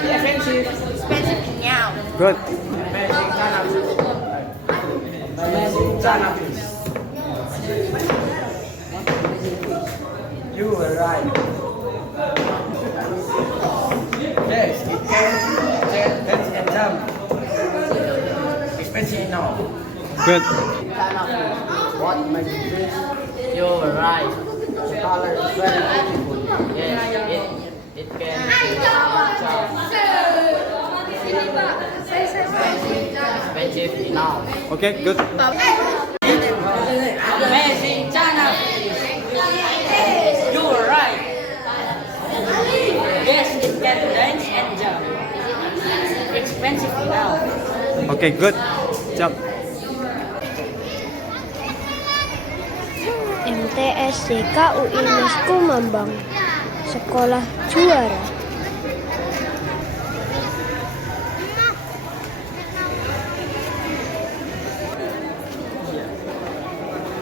Expensive now. Good. Amazing cannabis. You were right. Yes, it can dance and jump. Expensive now. Good. What makes you this? You were right. The color is very beautiful. Yes, it can expensive now. Okay, good. Amazing channel. You were right. Yes, it can dance and jump. Expensive now. Okay, good. Jump. MTS UI Misku Mambang Sekolah Juara.